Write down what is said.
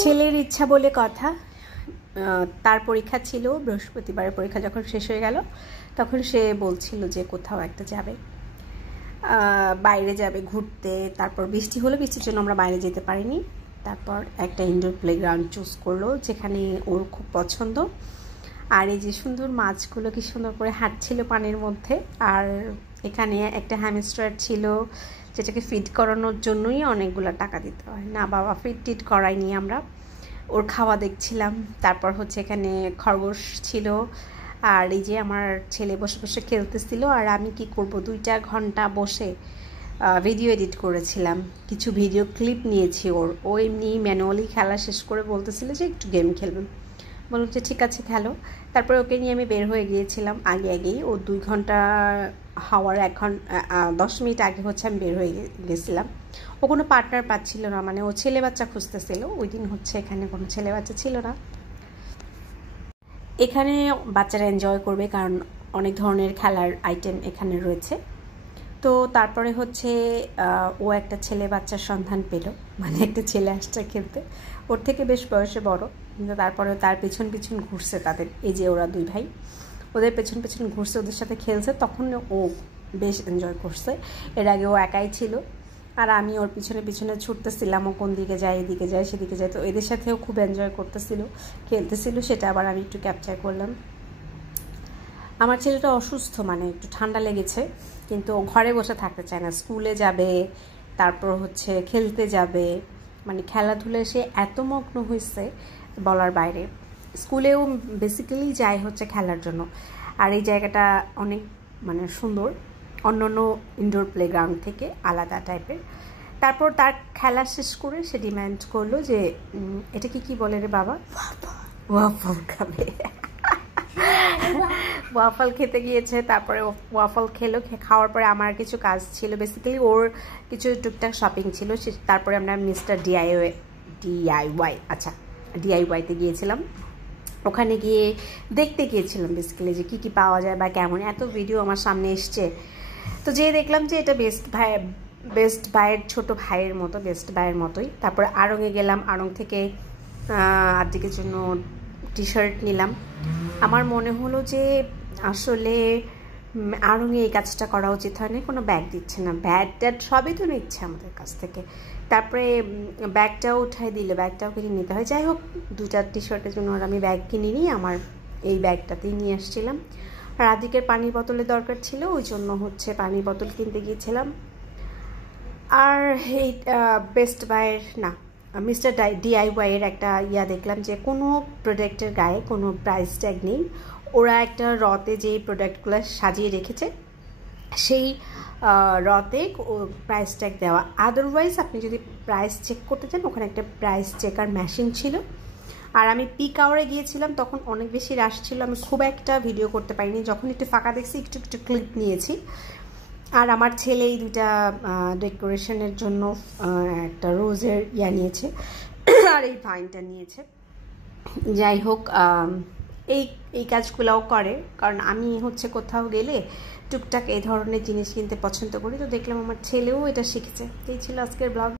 ছেলের ইচ্ছা বলে কথা। তার পরীক্ষা ছিল, বৃহস্পতিবারের পরীক্ষা যখন শেষ হয়ে গেল তখন সে বলছিল যে কোথাও একটা যাবে, বাইরে যাবে ঘুরতে। তারপর বৃষ্টি হলো, বৃষ্টির জন্য আমরা বাইরে যেতে পারিনি। তারপর একটা ইনডোর প্লেগ্রাউন্ড চুজ করলো যেখানে ওর খুব পছন্দ। আর এই যে সুন্দর মাছগুলো কি সুন্দর করে হাঁটছিল পানির মধ্যে। আর এখানে একটা হ্যামস্টার ছিল যেটাকে ফিড করানোর জন্যই অনেকগুলো টাকা দিতে হয়। না বাবা, ফিড টিড করাইনি আমরা, ওর খাওয়া দেখছিলাম। তারপর হচ্ছে এখানে খরগোশ ছিল। আর এই যে আমার ছেলে বসে বসে খেলতেছিল, আর আমি কি করব, 2টা ঘন্টা বসে ভিডিও এডিট করেছিলাম। কিছু ভিডিও ক্লিপ নিয়েছি ওর। ও এমনি ম্যানুয়ালি খেলা শেষ করে বলতেছিল যে একটু গেম খেলবে। বললাম যে ঠিক আছে খেলো। তারপরে ওকে নিয়ে আমি বের হয়ে গিয়েছিলাম আগেই। ও 2 ঘন্টা হওয়ার 10 মিনিট আগে হচ্ছে আমি বের হয়ে গেছিলাম। ও কোনো পার্টনার পাচ্ছিল না, মানে ও ছেলে বাচ্চা খুঁজতেছিল। ওই দিন হচ্ছে এখানে কোনো ছেলে বাচ্চা ছিল না। এখানে বাচ্চারা এনজয় করবে কারণ অনেক ধরনের খেলার আইটেম এখানে রয়েছে। তো তারপরে হচ্ছে ও একটা ছেলে বাচ্চার সন্ধান পেল, মানে একটা ছেলে আসছে খেলতে। ওর থেকে বেশ বয়সে বড়, কিন্তু তারপরে তার পেছন পেছন ঘুরছে তাদের, এই যে ওরা 2 ভাই, ওদের পেছন পেছন ঘুরছে, ওদের সাথে খেলছে। তখন ও বেশ এনজয় করছে। এর আগে ও একাই ছিল, আর আমি ওর পিছনে পিছনে ছুটতেছিলাম, ও কোন দিকে যায়, এদিকে যায় সেদিকে যায়। তো এদের সাথেও খুব এনজয় করতেছিল, খেলতেছিল, সেটা আবার আমি একটু ক্যাপচার করলাম। আমার ছেলেটা অসুস্থ, মানে একটু ঠান্ডা লেগেছে, কিন্তু ঘরে বসে থাকতে চায় না। স্কুলে যাবে, তারপর হচ্ছে খেলতে যাবে, মানে খেলাধুলায় সে এত মগ্ন হয়েছে বলার বাইরে। স্কুলেও বেসিক্যালি যায় হচ্ছে খেলার জন্য। আর এই জায়গাটা অনেক মানে সুন্দর, অন্যান্য ইনডোর প্লেগ্রাউন্ড থেকে আলাদা টাইপের। তারপর তার খেলা শেষ করে সে ডিমান্ড করলো যে এটাকে কি বলে রে বাবা, ওয়াফল খাবে। ওয়াফল খেতে গিয়েছে। তারপরে ওয়াফল খেলো, খাওয়ার পরে আমার কিছু কাজ ছিল, বেসিক্যালি ওর কিছু টুকটাক শপিং ছিল। তারপরে আমরা মিস্টার ডিআইওয়াইতে গিয়েছিলাম। ওখানে গিয়ে দেখতে গিয়েছিলাম বেসিক্যালি যে কী কী পাওয়া যায় বা কেমন। এত ভিডিও আমার সামনে এসছে, তো যেয়ে দেখলাম যে এটা বেস্ট বাইয়ের ছোট ভাইয়ের মতো, বেস্ট বাইয়ের মতোই। তারপরে আড়ংয়ে গেলাম, আড়ং থেকে আর্টিকের জন্য টি শার্ট নিলাম। আমার মনে হলো যে আসলে আড়ংয়ে এই কাজটা করা উচিত হয়নি, কোনো ব্যাগ দিচ্ছে না, ব্যাগ ট্যাগ সবই তো নিচ্ছে আমাদের কাছ থেকে। তারপরে ব্যাগটাও উঠাই দিল, ব্যাগটাও কিনে নিতে হয়। যাই হোক, 2টা টি শার্টের জন্য আর আমি ব্যাগ কিনিনি, আমার এই ব্যাগটাতেই নিয়ে আসছিলাম। আর আদিকের পানির বোতলের দরকার ছিল, ওই জন্য হচ্ছে পানির বোতল কিনতে গিয়েছিলাম। আর এই বেস্ট বাইয়ের না, মিস্টার ডিআইওয়াইয়ের একটা দেখলাম যে কোনো প্রোডাক্টের গায়ে কোনো প্রাইস ট্যাগ নেই। ওরা একটা রতে যে প্রোডাক্টগুলো সাজিয়ে রেখেছে সেই রতে প্রাইস ট্যাগ দেওয়া। আদারওয়াইজ আপনি যদি প্রাইস চেক করতে চান, ওখানে একটা প্রাইস চেকার মেশিন ছিল। আর আমি পিক আওয়ারে গিয়েছিলাম, তখন অনেক বেশি রাশ ছিল, আমি খুব একটা ভিডিও করতে পারিনি। যখন একটু ফাঁকা দেখছি একটু একটু ক্লিপ নিয়েছি। আর আমার ছেলে এই 2টা ডেকোরেশনের জন্য একটা রোজের নিয়েছে, আর এই ভাইনটা নিয়েছে। যাই হোক, এই কাজগুলোও করে, কারণ আমি হচ্ছে কোথাও গেলে টুকটাক এই ধরনের জিনিস কিনতে পছন্দ করি। তো দেখলাম আমার ছেলেও এটা শিখেছে। এই ছিল আজকের ব্লগ।